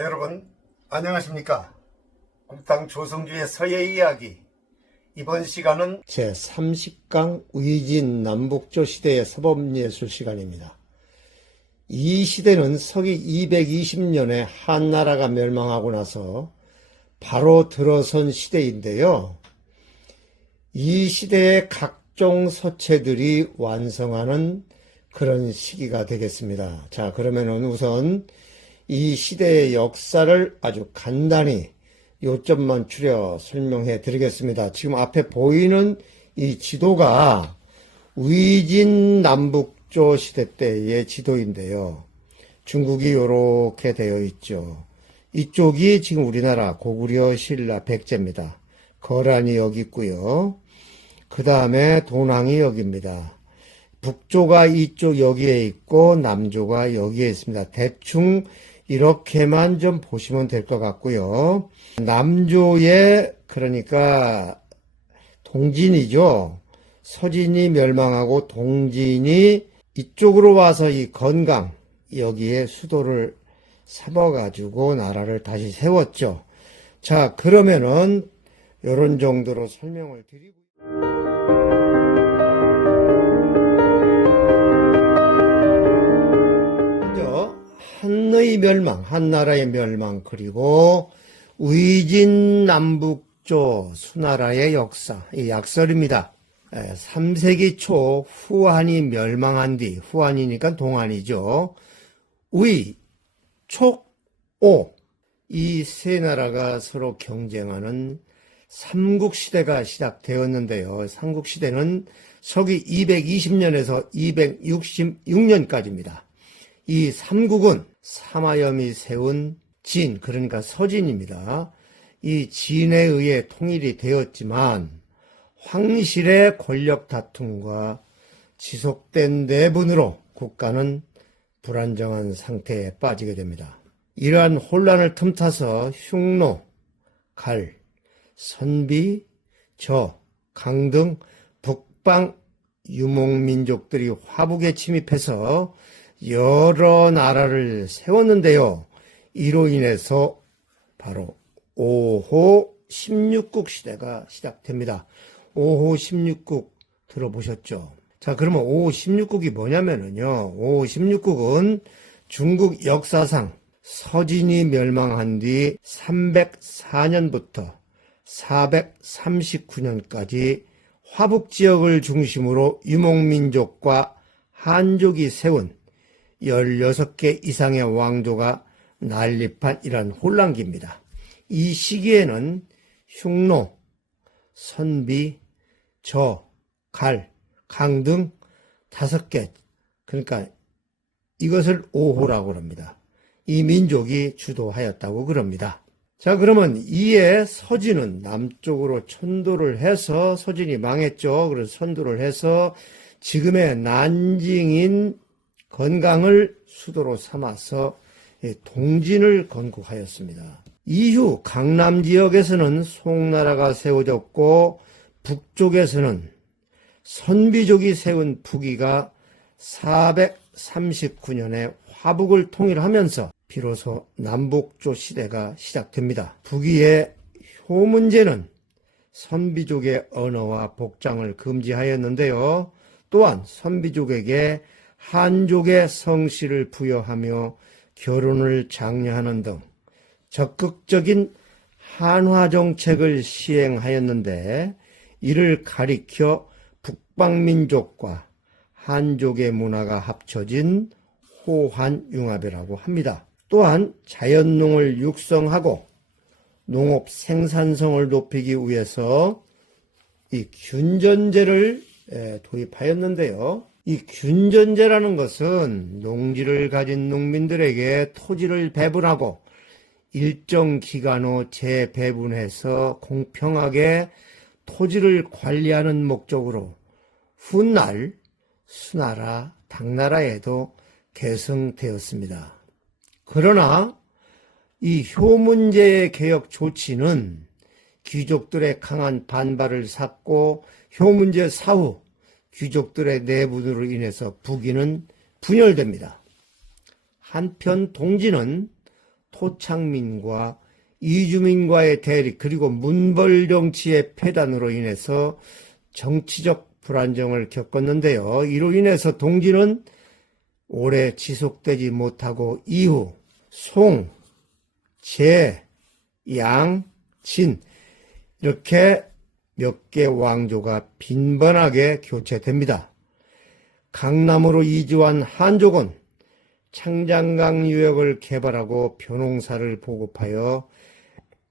여러분 안녕하십니까. 국당 조성주의 서예 이야기, 이번 시간은 제30강 위진 남북조 시대의 사법예술 시간입니다. 이 시대는 서기 220년에 한나라가 멸망하고 나서 바로 들어선 시대인데요. 이 시대의 각종 서체들이 완성하는 그런 시기가 되겠습니다. 자, 그러면은 우선 이 시대의 역사를 아주 간단히 요점만 추려 설명해 드리겠습니다. 지금 앞에 보이는 이 지도가 위진 남북조 시대 때의 지도인데요. 중국이 이렇게 되어 있죠. 이쪽이 지금 우리나라 고구려 신라 백제입니다. 거란이 여기 있고요. 그 다음에 도낭이 여기입니다. 북조가 이쪽 여기에 있고 남조가 여기에 있습니다. 대충 이렇게만 좀 보시면 될 것 같고요. 남조에 그러니까 동진이죠. 서진이 멸망하고 동진이 이쪽으로 와서 이 건강 여기에 수도를 삼아가지고 나라를 다시 세웠죠. 자, 그러면은 이런 정도로 설명을 드리고 한의 멸망, 한나라의 멸망, 그리고 위진 남북조 수나라의 역사, 이 약설입니다. 3세기 초 후한이 멸망한 뒤, 후한이니까 동한이죠. 위, 촉, 오, 이 세 나라가 서로 경쟁하는 삼국시대가 시작되었는데요. 삼국시대는 서기 220년에서 266년까지입니다. 이 삼국은 사마염이 세운 진, 그러니까 서진입니다. 이 진에 의해 통일이 되었지만 황실의 권력 다툼과 지속된 내분으로 국가는 불안정한 상태에 빠지게 됩니다. 이러한 혼란을 틈타서 흉노, 갈, 선비, 저, 강 등 북방 유목민족들이 화북에 침입해서 여러 나라를 세웠는데요. 이로 인해서 바로 5호 16국 시대가 시작됩니다. 5호 16국 들어보셨죠? 자, 그러면 5호 16국이 뭐냐면요. 5호 16국은 중국 역사상 서진이 멸망한 뒤 304년부터 439년까지 화북 지역을 중심으로 유목민족과 한족이 세운 16개 이상의 왕조가 난립한 이러한 혼란기입니다. 이 시기에는 흉노, 선비, 저, 갈, 강 등 5개, 그러니까 이것을 5호라고 합니다. 이 민족이 주도하였다고 그럽니다. 자, 그러면 이에 서진은 남쪽으로 천도를 해서 서진이 망했죠. 그래서 천도를 해서 지금의 난징인 건강을 수도로 삼아서 동진을 건국하였습니다. 이후 강남 지역에서는 송나라가 세워졌고 북쪽에서는 선비족이 세운 북이가 439년에 화북을 통일하면서 비로소 남북조 시대가 시작됩니다. 북이의 효문제는 선비족의 언어와 복장을 금지하였는데요. 또한 선비족에게 한족의 성씨를 부여하며 결혼을 장려하는 등 적극적인 한화 정책을 시행하였는데, 이를 가리켜 북방민족과 한족의 문화가 합쳐진 호한융합이라고 합니다. 또한 자연농을 육성하고 농업 생산성을 높이기 위해서 이 균전제를 도입하였는데요. 이 균전제라는 것은 농지를 가진 농민들에게 토지를 배분하고 일정 기간 후 재배분해서 공평하게 토지를 관리하는 목적으로 훗날 수나라, 당나라에도 계승되었습니다. 그러나 이 효문제의 개혁 조치는 귀족들의 강한 반발을 샀고 효문제 사후 귀족들의 내분으로 인해서 북이는 분열됩니다. 한편 동진은 토착민과 이주민과의 대립 그리고 문벌 정치의 폐단으로 인해서 정치적 불안정을 겪었는데요. 이로 인해서 동지는 오래 지속되지 못하고 이후 송, 제, 양, 진 이렇게 몇 개 왕조가 빈번하게 교체됩니다. 강남으로 이주한 한족은 창장강 유역을 개발하고 벼농사를 보급하여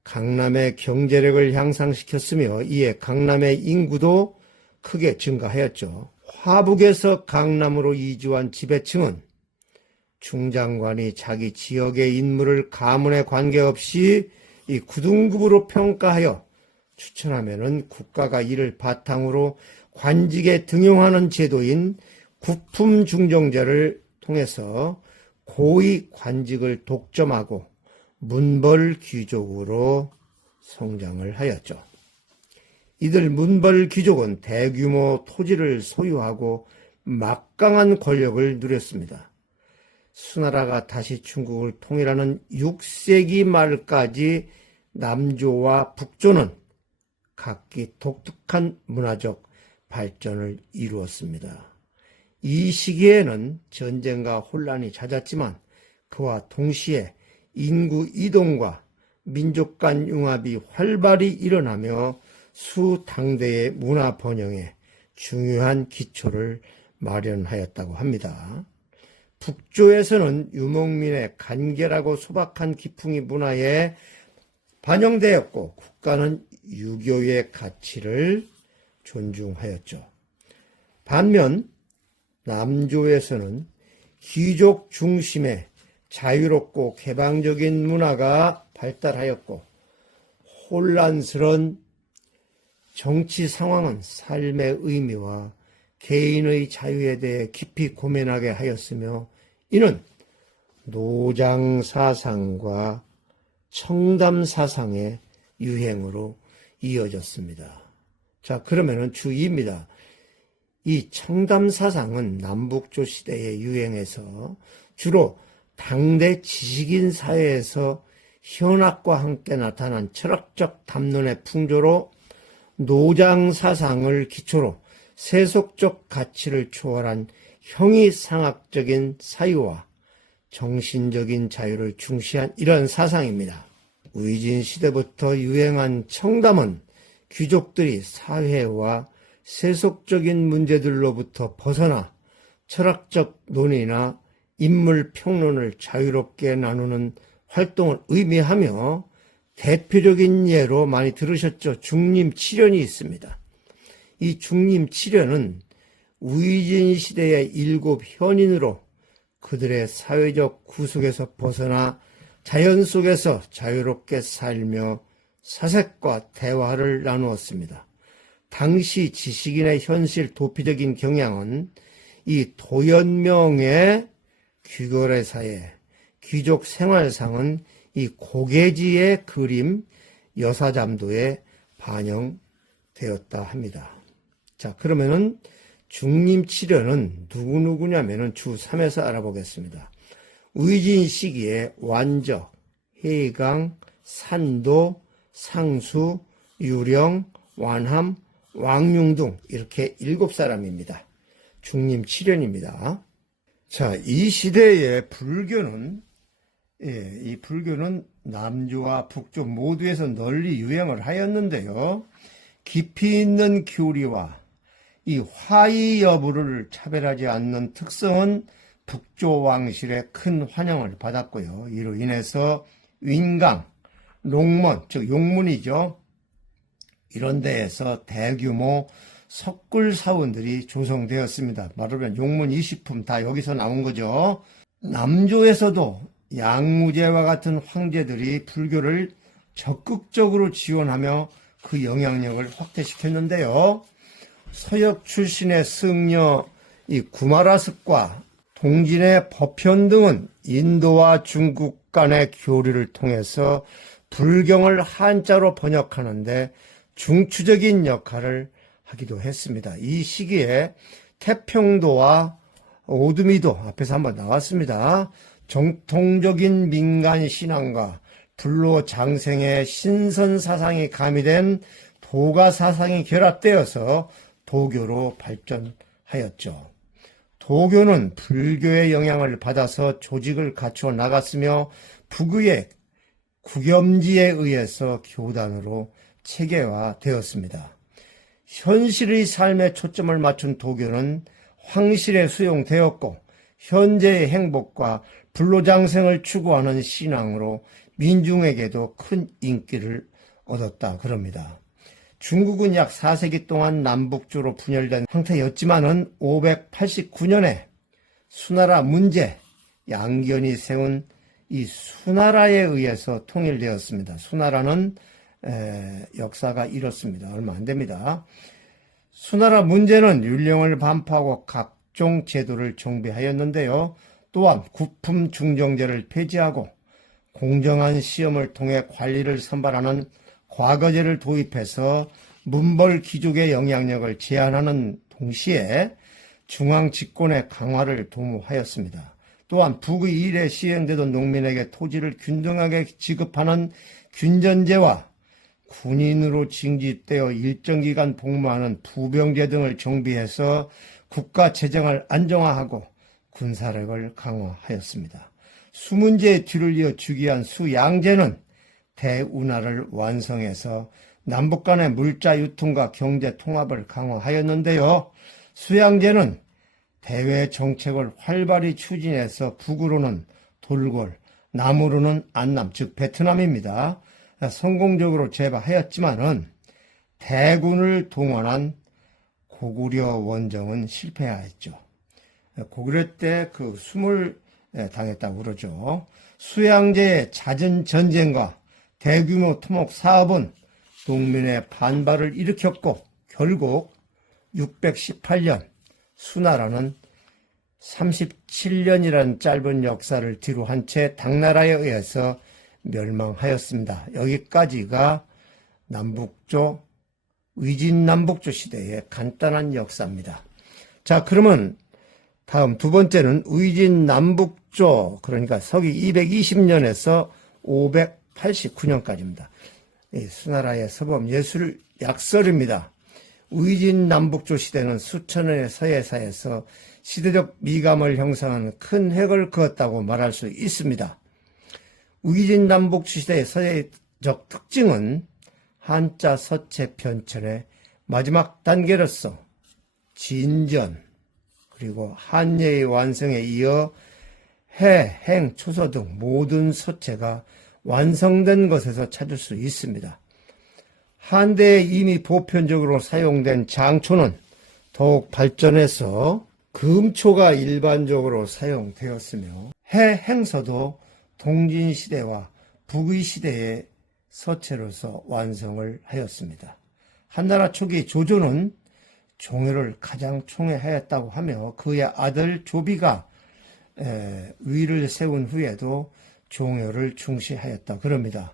강남의 경제력을 향상시켰으며 이에 강남의 인구도 크게 증가하였죠. 화북에서 강남으로 이주한 지배층은 중장관이 자기 지역의 인물을 가문에 관계없이 이 구등급으로 평가하여 추천하면은 국가가 이를 바탕으로 관직에 등용하는 제도인 구품중정제를 통해서 고위 관직을 독점하고 문벌 귀족으로 성장을 하였죠. 이들 문벌 귀족은 대규모 토지를 소유하고 막강한 권력을 누렸습니다. 수나라가 다시 중국을 통일하는 6세기 말까지 남조와 북조는 각기 독특한 문화적 발전을 이루었습니다. 이 시기에는 전쟁과 혼란이 잦았지만 그와 동시에 인구 이동과 민족 간 융합이 활발히 일어나며 수당대의 문화 번영에 중요한 기초를 마련하였다고 합니다. 북조에서는 유목민의 간결하고 소박한 기풍이 문화에 반영되었고 국가는 유교의 가치를 존중하였죠. 반면 남조에서는 귀족 중심의 자유롭고 개방적인 문화가 발달하였고 혼란스러운 정치 상황은 삶의 의미와 개인의 자유에 대해 깊이 고민하게 하였으며 이는 노장 사상과 청담 사상의 유행으로 이어졌습니다. 자, 그러면은 주 2입니다. 이 청담 사상은 남북조 시대에 유행해서 주로 당대 지식인 사회에서 현학과 함께 나타난 철학적 담론의 풍조로 노장 사상을 기초로 세속적 가치를 초월한 형이상학적인 사유와 정신적인 자유를 중시한 이런 사상입니다. 위진 시대부터 유행한 청담은 귀족들이 사회와 세속적인 문제들로부터 벗어나 철학적 논의나 인물 평론을 자유롭게 나누는 활동을 의미하며 대표적인 예로 많이 들으셨죠. 중림칠연이 있습니다. 이 중림칠연은 위진 시대의 7 현인으로 그들의 사회적 구속에서 벗어나 자연 속에서 자유롭게 살며 사색과 대화를 나누었습니다. 당시 지식인의 현실 도피적인 경향은 이 도연명의 귀거래사의 귀족 생활상은 이 고개지의 그림 여사잠도에 반영되었다 합니다. 자, 그러면은 중림칠연은 누구냐면은 주 3에서 알아보겠습니다. 위진 시기에 완적, 해강, 산도, 상수, 유령, 완함, 왕융 이렇게 7사람입니다. 중림칠연입니다. 자, 이 시대의 불교는 이 불교는 남조와 북조 모두에서 널리 유행을 하였는데요. 깊이 있는 교리와 이 화의 여부를 차별하지 않는 특성은 북조 왕실의 큰 환영을 받았고요. 이로 인해서 윈강, 롱먼, 즉 용문이죠. 이런 데에서 대규모 석굴사원들이 조성되었습니다. 말하면 용문 20품 다 여기서 나온 거죠. 남조에서도 양무제와 같은 황제들이 불교를 적극적으로 지원하며 그 영향력을 확대시켰는데요. 서역 출신의 승려 이 구마라습과 동진의 법현 등은 인도와 중국 간의 교류를 통해서 불경을 한자로 번역하는데 중추적인 역할을 하기도 했습니다. 이 시기에 태평도와 오두미도 앞에서 한번 나왔습니다. 정통적인 민간 신앙과 불로 장생의 신선 사상이 가미된 도가 사상이 결합되어서 도교로 발전하였죠. 도교는 불교의 영향을 받아서 조직을 갖추어 나갔으며 북의 국염지에 의해서 교단으로 체계화되었습니다. 현실의 삶에 초점을 맞춘 도교는 황실에 수용되었고 현재의 행복과 불로장생을 추구하는 신앙으로 민중에게도 큰 인기를 얻었다 그럽니다. 중국은 약 4세기 동안 남북주로 분열된 상태였지만은 589년에 수나라 문제, 양견이 세운 이 수나라에 의해서 통일되었습니다. 수나라는 역사가 이렇습니다. 얼마 안 됩니다. 수나라 문제는 율령을 반포하고 각종 제도를 정비하였는데요. 또한 구품 중정제를 폐지하고 공정한 시험을 통해 관리를 선발하는 과거제를 도입해서 문벌 귀족의 영향력을 제한하는 동시에 중앙 집권의 강화를 도모하였습니다. 또한 북의 일에 시행되던 농민에게 토지를 균등하게 지급하는 균전제와 군인으로 징집되어 일정 기간 복무하는 부병제 등을 정비해서 국가 재정을 안정화하고 군사력을 강화하였습니다. 수문제의 뒤를 이어 즉위한 수양제는 대운하를 완성해서 남북 간의 물자 유통과 경제 통합을 강화하였는데요. 수양제는 대외 정책을 활발히 추진해서 북으로는 돌궐, 남으로는 안남, 즉 베트남입니다. 성공적으로 제압하였지만은 대군을 동원한 고구려 원정은 실패하였죠. 고구려 때 그 숨을 당했다고 그러죠. 수양제의 잦은 전쟁과 대규모 토목 사업은 농민의 반발을 일으켰고 결국 618년 수나라는 37년이라는 짧은 역사를 뒤로 한 채 당나라에 의해서 멸망하였습니다. 여기까지가 남북조, 위진남북조 시대의 간단한 역사입니다. 자, 그러면 다음 두 번째는 위진남북조, 그러니까 서기 220년에서 589년까지입니다. 수나라의 서범 예술 약설입니다. 위진남북조 시대는 수천년의 서예사에서 시대적 미감을 형성하는 큰 획을 그었다고 말할 수 있습니다. 위진남북조 시대의 서예적 특징은 한자 서체 편찬의 마지막 단계로서 진전, 그리고 한예의 완성에 이어 해, 행, 초서 등 모든 서체가 완성된 것에서 찾을 수 있습니다. 한대에 이미 보편적으로 사용된 장초는 더욱 발전해서 금초가 일반적으로 사용되었으며 해, 행서도 동진시대와 북의시대의 서체로서 완성을 하였습니다. 한나라 초기 조조는 종효를 가장 총애하였다고 하며 그의 아들 조비가 위를 세운 후에도 종효를 중시하였다 그럽니다.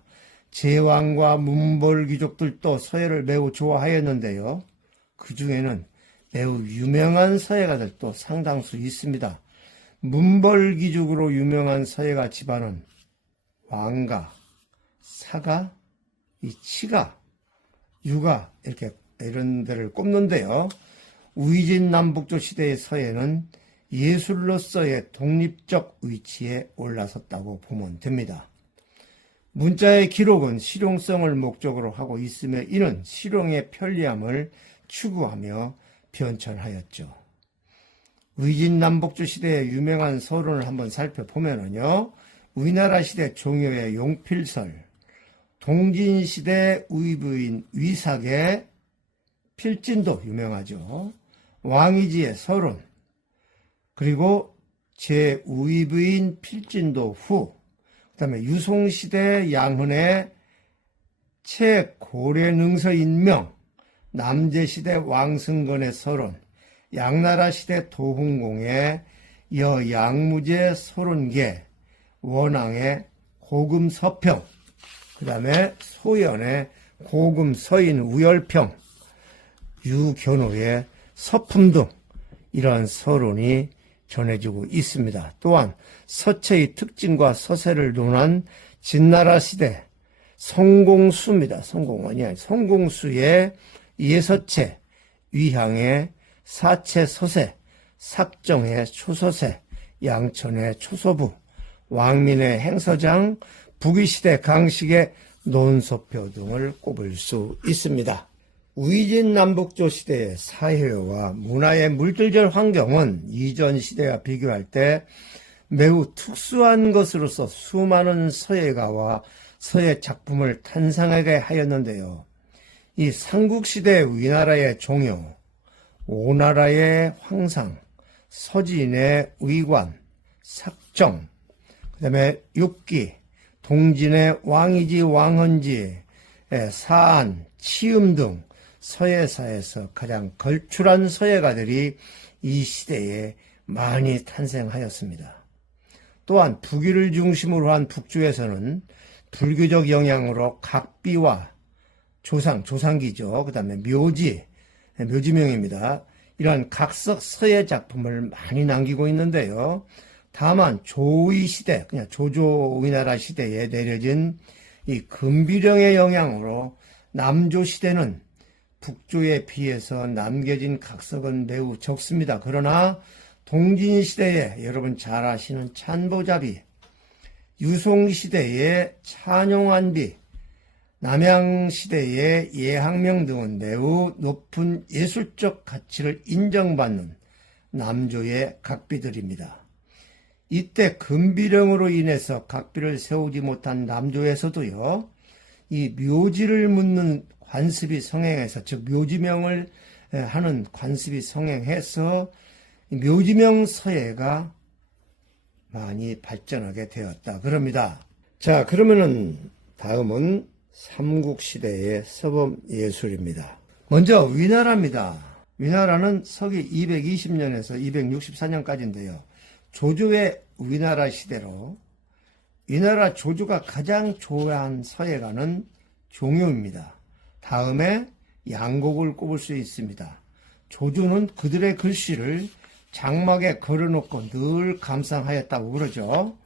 제왕과 문벌 귀족들도 서예를 매우 좋아하였는데요. 그 중에는 매우 유명한 서예가들도 상당수 있습니다. 문벌 귀족으로 유명한 서예가 집안은 왕가, 사가, 치가, 유가 이렇게 이런 데를 꼽는데요. 위진남북조 시대의 서예는 예술로서의 독립적 위치에 올라섰다고 보면 됩니다. 문자의 기록은 실용성을 목적으로 하고 있으며 이는 실용의 편리함을 추구하며 변천하였죠. 위진남북조 시대의 유명한 서론을 한번 살펴보면요. 위나라 시대 종효의 용필설, 동진시대 우의부인 위삭의 필진도 유명하죠. 왕이지의 서론, 그리고 제5위부인 필진도 후, 그 다음에 유송시대 양흔의 채고래능서인명, 남제시대 왕승건의 서론, 양나라시대 도훈공의 여양무제 서론계, 원앙의 고금서평, 그 다음에 소연의 고금서인 우열평, 유견호의 서품 등 이러한 서론이 전해지고 있습니다. 또한 서체의 특징과 서세를 논한 진나라 시대 성공수입니다. 성공수의 예서체, 위향의 사체 서세, 삭정의 초서세, 양천의 초서부, 왕민의 행서장, 북위시대 강식의 논소표 등을 꼽을 수 있습니다. 위진 남북조 시대의 사회와 문화의 물질적 환경은 이전 시대와 비교할 때 매우 특수한 것으로서 수많은 서예가와 서예 작품을 탄생하게 하였는데요. 이 삼국시대 위나라의 종효, 오나라의 황상, 서진의 의관, 삭정, 그 다음에 육기, 동진의 왕이지 왕헌지, 사안, 치음 등 서예사에서 가장 걸출한 서예가들이 이 시대에 많이 탄생하였습니다. 또한 북위를 중심으로 한 북조에서는 불교적 영향으로 각비와 조상기죠. 그 다음에 묘지명입니다. 이러한 각석 서예 작품을 많이 남기고 있는데요. 다만 조의 시대, 그냥 조조 위나라 시대에 내려진 이 금비령의 영향으로 남조 시대는 북조에 비해서 남겨진 각석은 매우 적습니다. 그러나 동진 시대에 여러분 잘 아시는 찬보잡이, 유송 시대의 찬용안비, 남양 시대의 예학명 등은 매우 높은 예술적 가치를 인정받는 남조의 각비들입니다. 이때 금비령으로 인해서 각비를 세우지 못한 남조에서도요, 이 묘지를 묻는 관습이 성행해서, 즉 묘지명을 하는 관습이 성행해서 묘지명 서예가 많이 발전하게 되었다 그럽니다. 자, 그러면은 다음은 삼국시대의 서범예술입니다. 먼저 위나라입니다. 위나라는 서기 220년에서 264년까지인데요. 조조의 위나라 시대로 위나라 조조가 가장 좋아한 서예가는 종효입니다. 다음에 양곡을 꼽을 수 있습니다. 조조는 그들의 글씨를 장막에 걸어놓고 늘 감상하였다고 그러죠.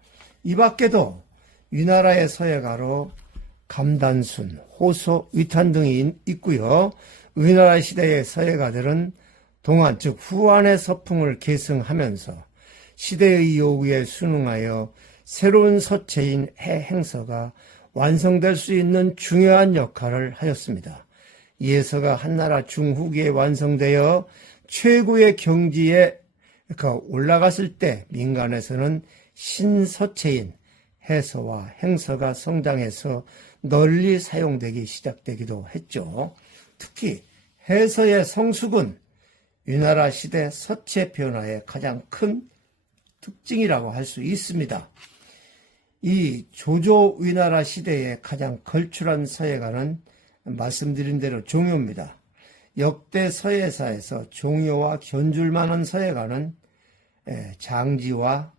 이 밖에도 위나라의 서예가로 감단순, 호소, 위탄 등이 있고요. 위나라 시대의 서예가들은 동안 즉 후한의 서풍을 계승하면서 시대의 요구에 순응하여 새로운 서체인 해행서가 완성될 수 있는 중요한 역할을 하였습니다. 예서가 한나라 중후기에 완성되어 최고의 경지에 올라갔을 때 민간에서는 신서체인 해서와 행서가 성장해서 널리 사용되기 시작되기도 했죠. 특히 해서의 성숙은 위나라 시대 서체 변화의 가장 큰 특징이라고 할 수 있습니다. 이 조조 위나라 시대의 가장 걸출한 서예가는 말씀드린 대로 종효입니다. 역대 서예사에서 종효와 견줄만한 서예가는 장지와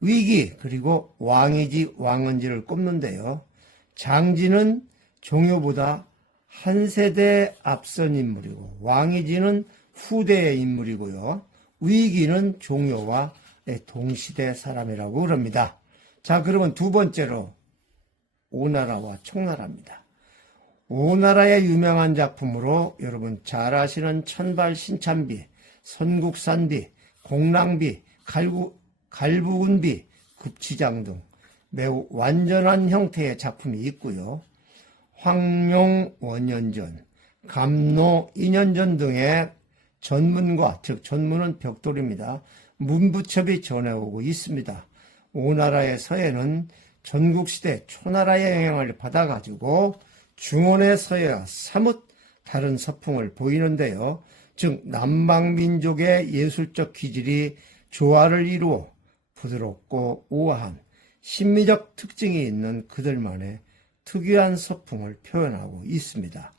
위기 그리고 왕이지 왕헌지를 꼽는데요. 장지는 종효보다 한 세대 앞선 인물이고 왕이지는 후대의 인물이고요. 위기는 종효와 동시대 사람이라고 그럽니다. 자, 그러면 두 번째로 오나라와 청나라입니다. 오나라의 유명한 작품으로 여러분 잘 아시는 천발신찬비, 선국산비, 공랑비, 갈부운비, 급치장 등 매우 완전한 형태의 작품이 있고요. 황룡 원년전, 감노 인연전 등의 전문과, 즉 전문은 벽돌입니다. 문부첩이 전해오고 있습니다. 오나라의 서예는 전국시대 초나라의 영향을 받아가지고 중원의 서예와 사뭇 다른 서풍을 보이는데요. 즉 남방민족의 예술적 기질이 조화를 이루어 부드럽고 우아한 신미적 특징이 있는 그들만의 특유한 서풍을 표현하고 있습니다.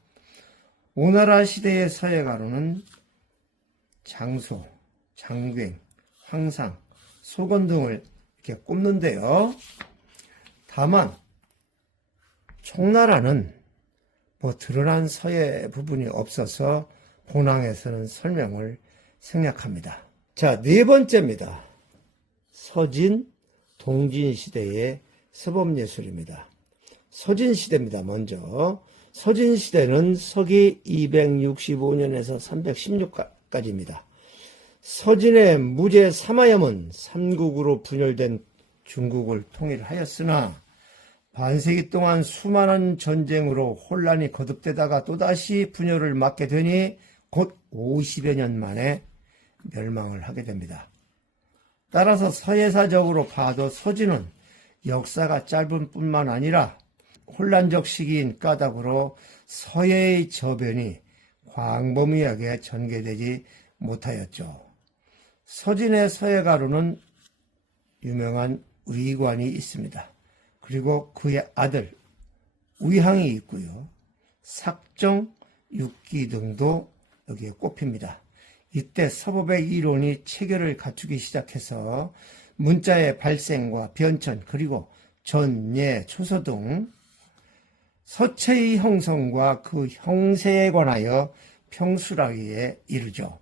오나라 시대의 서예가로는 장소, 장괭, 황상, 소건 등을 이렇게 꼽는데요. 다만 청나라는 드러난 서예 부분이 없어서 본항에서는 설명을 생략합니다. 자, 네 번째입니다. 서진, 동진 시대의 서법예술입니다. 서진 시대입니다. 먼저 서진 시대는 서기 265년에서 316까지입니다. 서진의 무제 사마염은 삼국으로 분열된 중국을 통일하였으나 반세기 동안 수많은 전쟁으로 혼란이 거듭되다가 또다시 분열을 맞게 되니 곧 50여 년 만에 멸망을 하게 됩니다. 따라서 서예사적으로 봐도 서진은 역사가 짧은 뿐만 아니라 혼란적 시기인 까닭으로 서예의 저변이 광범위하게 전개되지 못하였죠. 서진의 서예가로는 유명한 위관이 있습니다. 그리고 그의 아들 위항이 있고요. 삭정, 육기 등도 여기에 꼽힙니다. 이때 서법의 이론이 체계를 갖추기 시작해서 문자의 발생과 변천 그리고 전, 예, 초서 등 서체의 형성과 그 형세에 관하여 평술하기에 이르죠.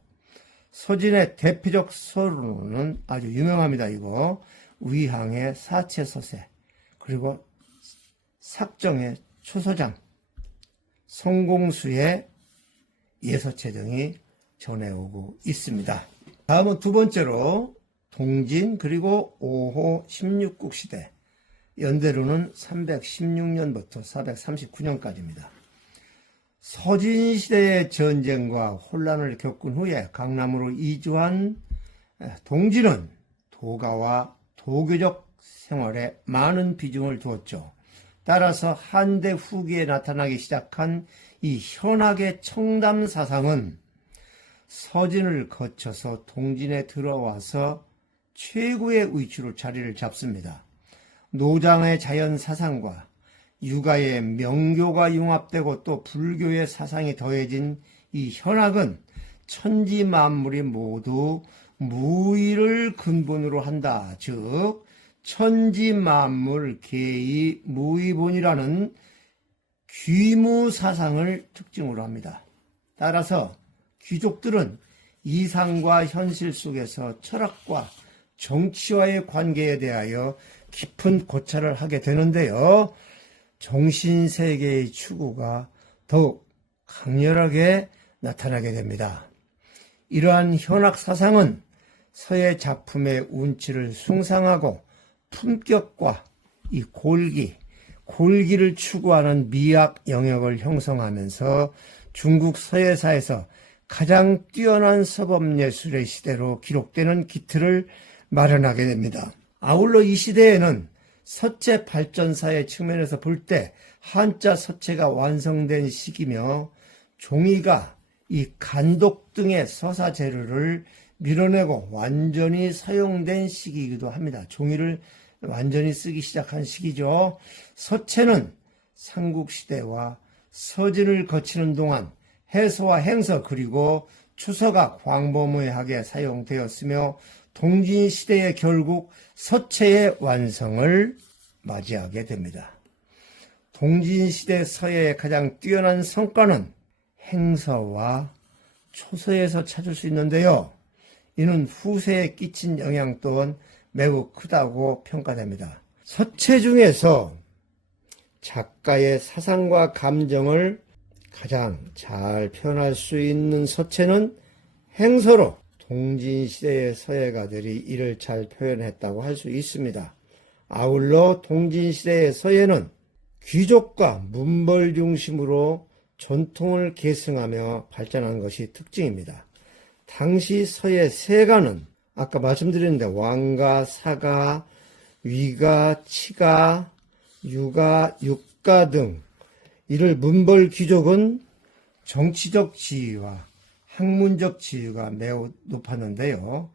서진의 대표적 서론은 아주 유명합니다. 이거 위항의 사체서세 그리고 삭정의 초서장, 성공수의 예서체 등이 전해오고 있습니다. 다음은 두 번째로 동진 그리고 5호 16국 시대, 연대로는 316년부터 439년까지입니다. 서진 시대의 전쟁과 혼란을 겪은 후에 강남으로 이주한 동진은 도가와 도교적 생활에 많은 비중을 두었죠. 따라서 한대 후기에 나타나기 시작한 이 현학의 청담 사상은 서진을 거쳐서 동진에 들어와서 최고의 위치로 자리를 잡습니다. 노장의 자연 사상과 유가의 명교가 융합되고 또 불교의 사상이 더해진 이 현학은 천지 만물이 모두 무의를 근본으로 한다. 즉 천지 만물 개의 무의본이라는 귀무 사상을 특징으로 합니다. 따라서 귀족들은 이상과 현실 속에서 철학과 정치와의 관계에 대하여 깊은 고찰을 하게 되는데요. 정신세계의 추구가 더욱 강렬하게 나타나게 됩니다. 이러한 현학 사상은 서예 작품의 운치를 숭상하고 품격과 이 골기를 추구하는 미학 영역을 형성하면서 중국 서예사에서 가장 뛰어난 서법예술의 시대로 기록되는 기틀을 마련하게 됩니다. 아울러 이 시대에는 서체 발전사의 측면에서 볼 때 한자 서체가 완성된 시기며 종이가 이 간독 등의 서사 재료를 밀어내고 완전히 사용된 시기이기도 합니다. 종이를 완전히 쓰기 시작한 시기죠. 서체는 삼국시대와 서진을 거치는 동안 해서와 행서 그리고 추서가 광범위하게 사용되었으며 동진시대에 결국 서체의 완성을 맞이하게 됩니다. 동진시대 서예의 가장 뛰어난 성과는 행서와 초서에서 찾을 수 있는데요. 이는 후세에 끼친 영향 또한 매우 크다고 평가됩니다. 서체 중에서 작가의 사상과 감정을 가장 잘 표현할 수 있는 서체는 행서로 동진시대의 서예가들이 이를 잘 표현했다고 할 수 있습니다. 아울러 동진시대의 서예는 귀족과 문벌 중심으로 전통을 계승하며 발전한 것이 특징입니다. 당시 서예 세가는 아까 말씀드렸는데 왕가, 사가, 위가, 치가, 유가, 육가 등 이를 문벌 귀족은 정치적 지위와 학문적 지위가 매우 높았는데요.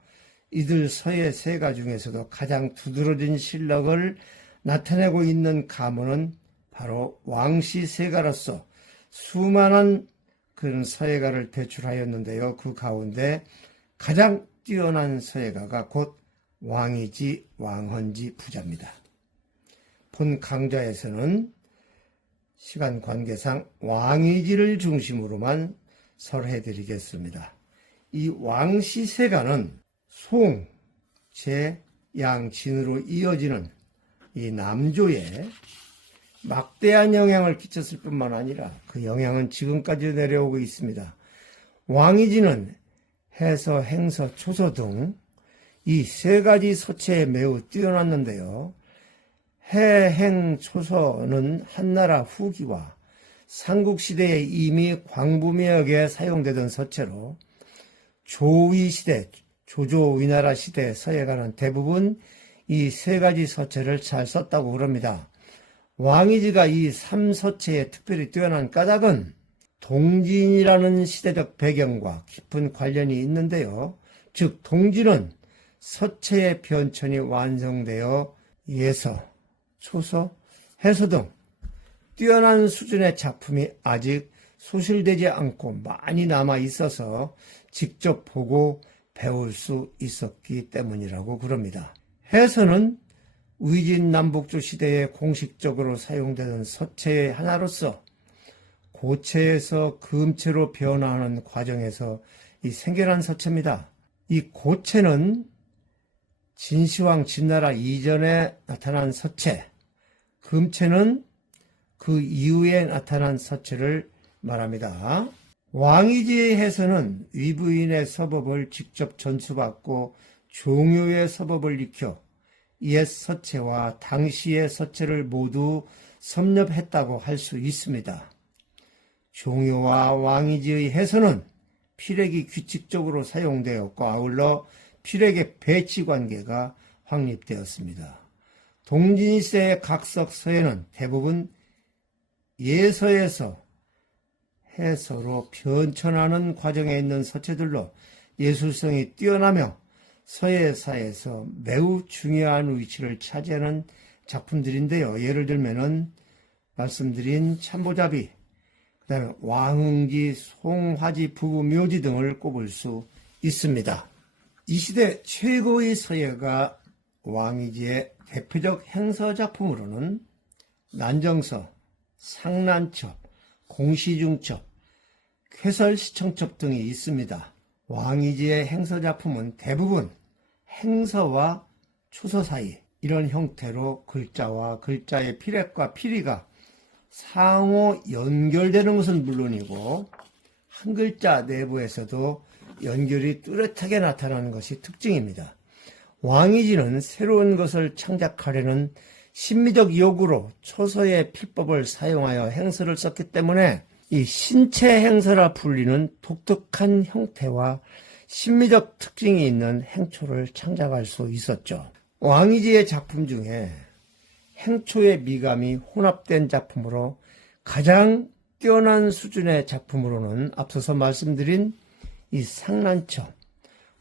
이들 서예 세가 중에서도 가장 두드러진 실력을 나타내고 있는 가문은 바로 왕씨 세가로서 수많은 그런 서예가를 배출하였는데요. 그 가운데 가장 뛰어난 서예가가 곧 왕이지 왕헌지 부자입니다. 본 강좌에서는 시간 관계상 왕이지를 중심으로만 설해드리겠습니다. 이 왕씨 세가는 송, 제, 양, 진으로 이어지는 이 남조에 막대한 영향을 끼쳤을 뿐만 아니라 그 영향은 지금까지 내려오고 있습니다. 왕이지는 해서, 행서, 초서 등 이 세 가지 서체에 매우 뛰어났는데요. 해, 행, 초서는 한나라 후기와 삼국시대에 이미 광부매역에 사용되던 서체로 조위시대, 조조 위나라 시대 서예가는 대부분 이 세 가지 서체를 잘 썼다고 그럽니다. 왕이지가 이 3서체에 특별히 뛰어난 까닭은 동진이라는 시대적 배경과 깊은 관련이 있는데요. 즉 동진은 서체의 편천이 완성되어 예서, 초서, 해서 등 뛰어난 수준의 작품이 아직 소실되지 않고 많이 남아 있어서 직접 보고 배울 수 있었기 때문이라고 그럽니다. 해서는 위진 남북조 시대에 공식적으로 사용되는 서체의 하나로서 고체에서 금체로 변화하는 과정에서 생겨난 서체입니다. 이 고체는 진시황 진나라 이전에 나타난 서체, 금체는 그 이후에 나타난 서체를 말합니다. 왕이지의 해서는 위부인의 서법을 직접 전수받고 종효의 서법을 익혀 옛 서체와 당시의 서체를 모두 섭렵했다고 할 수 있습니다. 종효와 왕이지의 해서는 필액이 규칙적으로 사용되었고 아울러 필액의 배치관계가 확립되었습니다. 동진시대의 각석 서예는 대부분 예서에서 해서로 변천하는 과정에 있는 서체들로 예술성이 뛰어나며 서예사에서 매우 중요한 위치를 차지하는 작품들인데요. 예를 들면은 말씀드린 참보잡이, 그 다음에 왕흥지, 송화지, 부부묘지 등을 꼽을 수 있습니다. 이 시대 최고의 서예가 왕이지의 대표적 행서작품으로는 난정서, 상난첩, 공시중첩, 쾌설시청첩 등이 있습니다. 왕이지의 행서작품은 대부분 행서와 초서 사이 이런 형태로 글자와 글자의 필액과 필이가 상호 연결되는 것은 물론이고 한 글자 내부에서도 연결이 뚜렷하게 나타나는 것이 특징입니다. 왕이지는 새로운 것을 창작하려는 심미적 요구로 초서의 필법을 사용하여 행서를 썼기 때문에 이 신체 행서라 불리는 독특한 형태와 심미적 특징이 있는 행초를 창작할 수 있었죠. 왕이지의 작품 중에 행초의 미감이 혼합된 작품으로 가장 뛰어난 수준의 작품으로는 앞서서 말씀드린 이 상난첩,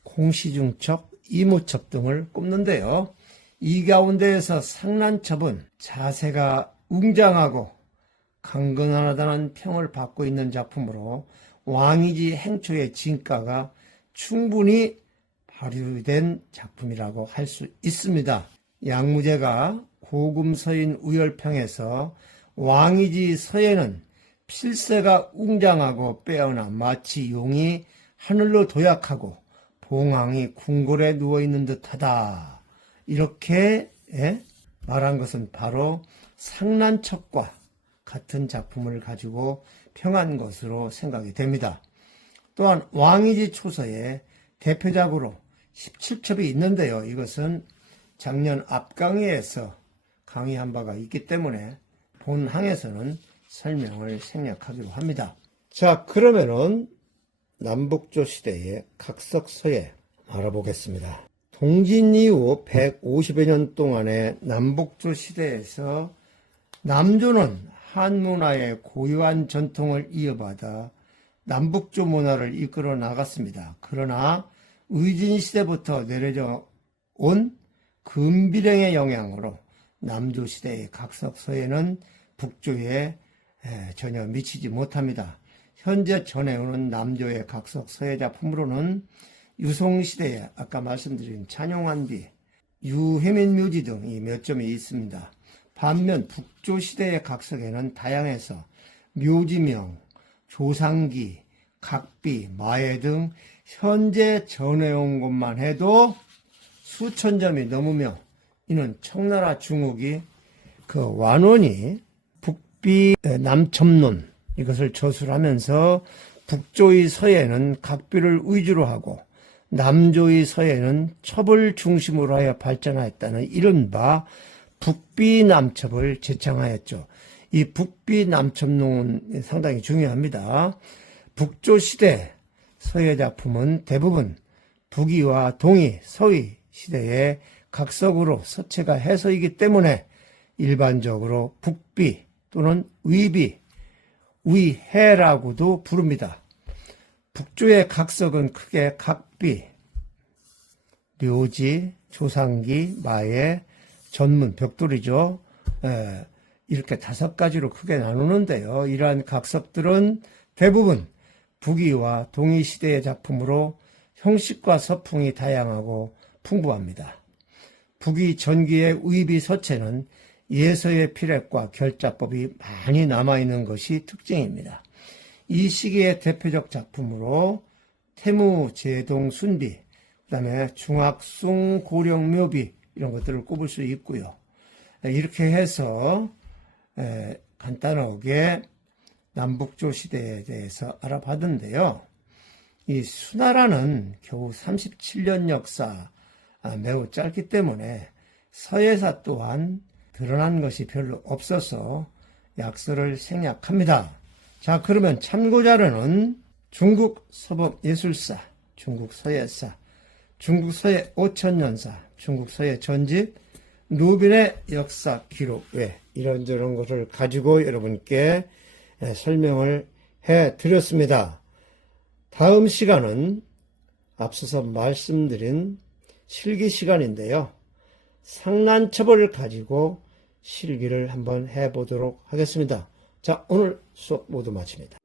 공시중첩, 이무첩 등을 꼽는데요. 이 가운데에서 상난첩은 자세가 웅장하고 강건하다는 평을 받고 있는 작품으로 왕이지 행초의 진가가 충분히 발휘된 작품이라고 할 수 있습니다. 양무제가 고금서인 우열평에서 왕이지 서예는 필세가 웅장하고 빼어나 마치 용이 하늘로 도약하고 봉황이 궁궐에 누워있는 듯하다. 이렇게 말한 것은 바로 상난첩과 같은 작품을 가지고 평한 것으로 생각이 됩니다. 또한 왕이지 초서에 대표작으로 17첩이 있는데요. 이것은 작년 앞강의에서 강의한 바가 있기 때문에 본 항에서는 설명을 생략하기로 합니다. 자, 그러면은 남북조 시대의 각석서예 알아보겠습니다. 동진 이후 150여 년 동안의 남북조 시대에서 남조는 한문화의 고유한 전통을 이어받아 남북조 문화를 이끌어 나갔습니다. 그러나 의진시대부터 내려져 온 금비령의 영향으로 남조시대의 각석서예는 북조에 전혀 미치지 못합니다. 현재 전해오는 남조의 각석서예 작품으로는 유송시대에 아까 말씀드린 찬용환비, 유해민묘지 등이 몇 점이 있습니다. 반면 북조시대의 각석에는 다양해서 묘지명, 조상기, 각비, 마예 등 현재 전해온 것만 해도 수천 점이 넘으며 이는 청나라 중국이 그 완원이 북비 남첩론 이것을 저술하면서 북조의 서예는 각비를 위주로 하고 남조의 서예는 첩을 중심으로 하여 발전하였다는 이른바 북비남첩을 제창하였죠. 이 북비남첩론은 상당히 중요합니다. 북조시대 서예 작품은 대부분 북위와 동위, 서위 시대의 각석으로 서체가 해서이기 때문에 일반적으로 북비 또는 위비, 위해라고도 부릅니다. 북조의 각석은 크게 각비, 묘지, 조상기, 마예, 전문, 벽돌이죠. 이렇게 5가지로 크게 나누는데요. 이러한 각석들은 대부분 북위와 동위 시대의 작품으로 형식과 서풍이 다양하고 풍부합니다. 북위 전기의 위비 서체는 예서의 필획과 결자법이 많이 남아있는 것이 특징입니다. 이 시기의 대표적 작품으로 태무, 제동, 순비, 그 다음에 중학숭, 고령, 묘비 이런 것들을 꼽을 수 있고요. 이렇게 해서 간단하게 남북조 시대에 대해서 알아봤는데요. 이 수나라는 겨우 37년 역사 매우 짧기 때문에 서예사 또한 드러난 것이 별로 없어서 약설을 생략합니다. 자, 그러면 참고자료는 중국 서법예술사, 중국 서예사, 중국 서예 5000년사, 중국 서예 전집, 노빈의 역사 기록 외 이런저런 것을 가지고 여러분께 설명을 해드렸습니다. 다음 시간은 앞서서 말씀드린 실기 시간인데요. 상난첩을 가지고 실기를 한번 해보도록 하겠습니다. 자, 오늘 수업 모두 마칩니다.